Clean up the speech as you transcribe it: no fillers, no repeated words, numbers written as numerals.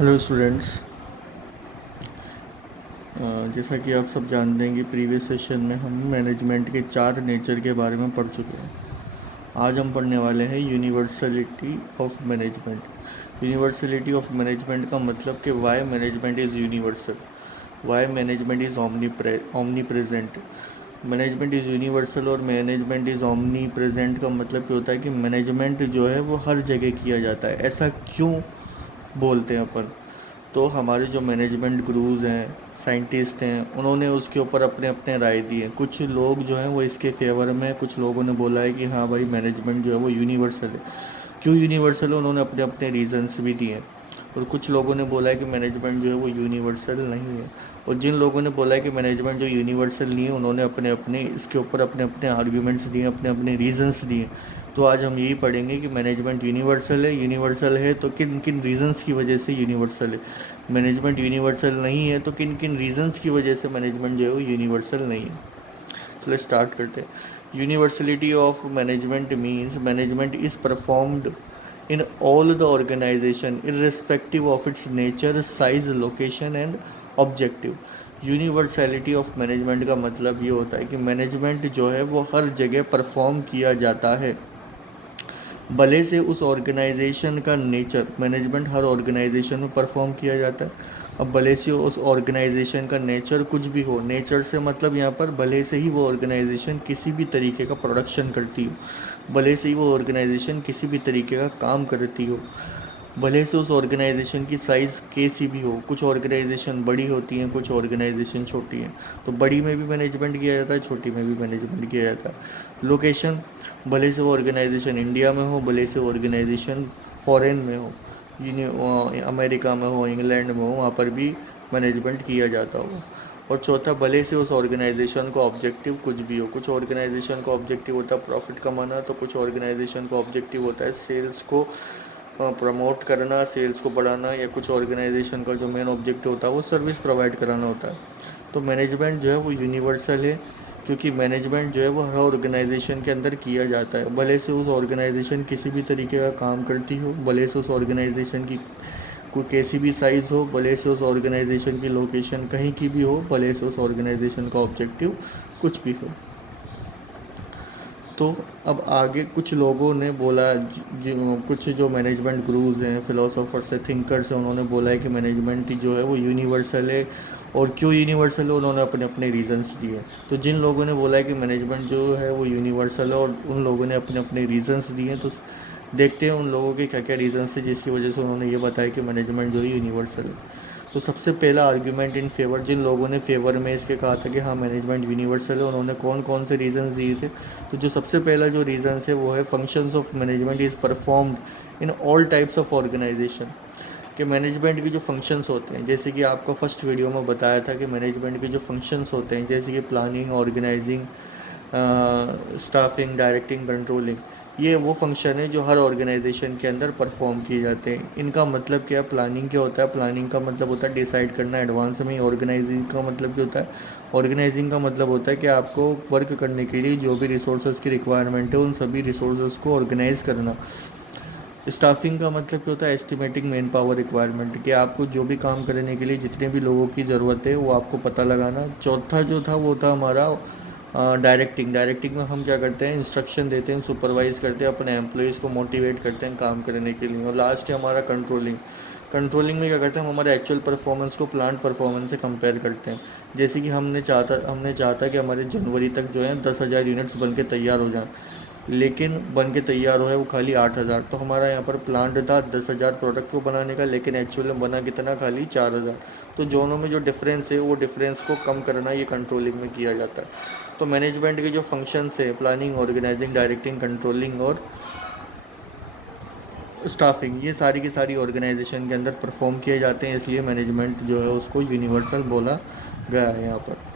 Hello students. जैसा कि आप सब जानते हैं कि प्रीवियस सेशन में हम मैनेजमेंट के 4 नेचर के बारे में पढ़ चुके हैं। आज हम पढ़ने वाले हैं universality of management. Universality of management का मतलब कि why management is universal, why management is omnipresent. Management is universal और मैनेजमेंट इज़ ओमनी प्रेजेंट का मतलब क्या होता है कि मैनेजमेंट जो है वो हर जगह किया जाता है। ऐसा क्यों बोलते हैं अपन? तो हमारे जो मैनेजमेंट गुरुज हैं, साइंटिस्ट हैं, उन्होंने उसके ऊपर अपने अपने राय दी है। कुछ लोग जो हैं वो इसके फेवर में, कुछ लोगों ने बोला है कि हाँ भाई मैनेजमेंट जो है वो यूनिवर्सल है। क्यों यूनिवर्सल है, उन्होंने अपने अपने रीजंस भी दिए हैं। और कुछ लोगों ने बोला है कि मैनेजमेंट जो है वो यूनिवर्सल नहीं है। और जिन लोगों ने बोला है कि मैनेजमेंट जो यूनिवर्सल नहीं है, उन्होंने अपने अपने इसके ऊपर अपने अपने आर्ग्यूमेंट्स दिए, अपने अपने रीजंस दिए। तो आज हम यही पढ़ेंगे कि मैनेजमेंट यूनिवर्सल है। यूनिवर्सल है तो किन किन रीजंस की वजह से यूनिवर्सल है। मैनेजमेंट यूनिवर्सल नहीं है तो किन किन रीजंस की वजह से मैनेजमेंट जो है वो यूनिवर्सल नहीं है। चलो स्टार्ट करते हैं। Universality of management means management is performed in all the organization irrespective of its nature, size, location and objective। Universality of management का मतलब ये होता है कि मैनेजमेंट जो है वो हर जगह परफॉर्म किया जाता है, भले से उस ऑर्गेनाइजेशन का नेचर, मैनेजमेंट हर ऑर्गेनाइजेशन में परफॉर्म किया जाता है। अब भले से उस ऑर्गेनाइजेशन का नेचर कुछ भी हो, नेचर से मतलब यहाँ पर भले से ही वो ऑर्गेनाइजेशन किसी भी तरीके का प्रोडक्शन करती हो, भले से ही वो ऑर्गेनाइजेशन किसी भी तरीके का काम करती हो, भले से उस ऑर्गेनाइजेशन की साइज़ कैसी भी हो। कुछ ऑर्गेनाइजेशन बड़ी होती हैं, कुछ ऑर्गेनाइजेशन छोटी हैं। तो बड़ी में भी मैनेजमेंट किया जाता है, छोटी में भी मैनेजमेंट किया जाता है। लोकेशन, भले से वो ऑर्गेनाइजेशन इंडिया में हो, भले से ऑर्गेनाइजेशन फॉरेन में हो, अमेरिका में हो, इंग्लैंड में हो, वहाँ पर भी मैनेजमेंट किया जाता हो। और चौथा, भले से उस ऑर्गेनाइजेशन का ऑब्जेक्टिव कुछ भी हो। कुछ ऑर्गेनाइजेशन का ऑब्जेक्टिव होता है प्रॉफिट कमाना, तो कुछ ऑर्गेनाइजेशन का ऑब्जेक्टिव होता है सेल्स को प्रमोट करना, सेल्स को बढ़ाना, या कुछ ऑर्गेनाइजेशन का जो मेन ऑब्जेक्टिव होता है वो सर्विस प्रोवाइड कराना होता है। तो मैनेजमेंट जो है वो यूनिवर्सल है, क्योंकि मैनेजमेंट जो है वो हर ऑर्गेनाइजेशन के अंदर किया जाता है, भले से उस ऑर्गेनाइजेशन किसी भी तरीके का काम करती हो, भले से उस ऑर्गेनाइजेशन की कोई कैसी भी साइज़ हो, भले से उस ऑर्गेनाइजेशन की लोकेशन कहीं की भी हो, भले से उस ऑर्गेनाइजेशन का ऑब्जेक्टिव कुछ भी हो। तो अब आगे कुछ लोगों ने बोला, कुछ जो मैनेजमेंट गुरुज हैं, फिलोसोफर्स हैं, थिंकर्स हैं, उन्होंने बोला है कि मैनेजमेंट जो है वो यूनिवर्सल है। और क्यों यूनिवर्सल है, उन्होंने अपने अपने रीजंस दिए। तो जिन लोगों ने बोला है कि मैनेजमेंट जो है वो यूनिवर्सल है और उन लोगों ने अपने अपने रीजंस दिए, तो देखते हैं उन लोगों के क्या क्या रीजंस थे जिसकी वजह से उन्होंने ये बताया कि मैनेजमेंट जो है यूनिवर्सल है। तो सबसे पहला आर्ग्यूमेंट इन फेवर, जिन लोगों ने फेवर में इसके कहा था कि हाँ मैनेजमेंट यूनिवर्सल है, उन्होंने कौन कौन से रीजंस दिए थे? तो जो सबसे पहला जो रीज़न्स है वो है functions of management is performed in all types of organisation. कि मैनेजमेंट के जो फंक्शंस होते हैं, जैसे कि आपको फर्स्ट वीडियो में बताया था कि मैनेजमेंट के जो फंक्शंस होते हैं, जैसे कि planning, organising, staffing, directing, controlling, ये वो फंक्शन है जो हर ऑर्गेनाइजेशन के अंदर परफॉर्म किए जाते हैं। इनका मतलब क्या है? प्लानिंग क्या होता है? प्लानिंग का मतलब होता है डिसाइड करना एडवांस में। ऑर्गेनाइजिंग का मतलब क्या होता है? ऑर्गेनाइजिंग का मतलब होता है कि आपको वर्क करने के लिए जो भी रिसोर्सेज की रिक्वायरमेंट है उन सभी रिसोर्सेज को ऑर्गेनाइज करना। स्टाफिंग का मतलब क्या होता है? एस्टिमेटिंग मेन पावर रिक्वायरमेंट, कि आपको जो भी काम करने के लिए जितने भी लोगों की ज़रूरत है वो आपको पता लगाना। चौथा जो था वो था हमारा डायरेक्टिंग। डायरेक्टिंग में हम क्या करते हैं? इंस्ट्रक्शन देते हैं, सुपरवाइज करते हैं, अपने एम्प्लॉयज़ को मोटिवेट करते हैं काम करने के लिए। और लास्ट है हमारा कंट्रोलिंग। कंट्रोलिंग में क्या करते हैं? हम हमारे एक्चुअल परफॉर्मेंस को प्लांट परफॉर्मेंस से कंपेयर करते हैं। जैसे कि हमने चाहता कि हमारे जनवरी तक जो है 10,000 यूनिट्स बन के तैयार हो जाएं, लेकिन बन के तैयार हुआ है वो खाली 8,000। तो हमारा यहाँ पर प्लांट था 10,000 प्रोडक्ट को बनाने का, लेकिन एक्चुअल में बना कितना? खाली 4,000। तो दोनों में जो डिफरेंस है वो डिफरेंस को कम करना ये कंट्रोलिंग में किया जाता है। तो मैनेजमेंट के जो फंक्शंस है, प्लानिंग, ऑर्गेनाइजिंग, डायरेक्टिंग, कंट्रोलिंग और स्टाफिंग, ये सारी की सारी ऑर्गेनाइजेशन के अंदर परफॉर्म किए जाते हैं, इसलिए मैनेजमेंट जो है उसको यूनिवर्सल बोला गया है यहाँ पर।